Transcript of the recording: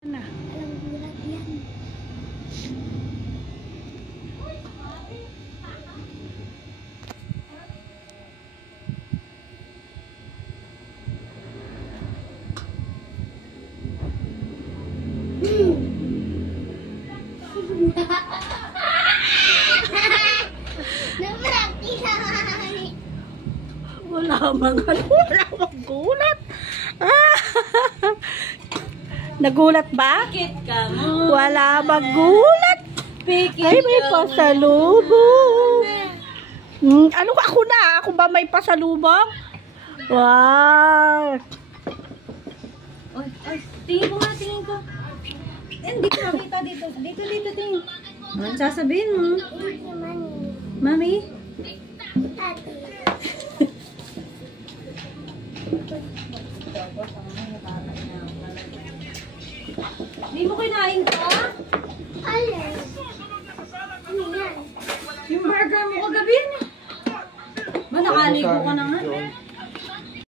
Na. Alam gulat yan. Wala magulat. Nagulat ba? Pikit ka mo. Wala magulat. Pikit Ay, may pasalubong. Ano ako na? Ako ba may pasalubong? Wow. Oy, tingin ko nga, tingin ko. Hindi ko makita dito. Dito, tingin. Ano sasabihin mo? Mami? Tati. Hindi mo kinain ka? Alin? Ano yan? Yung burger mo kagabi. Ba, nakaligo ka na nga?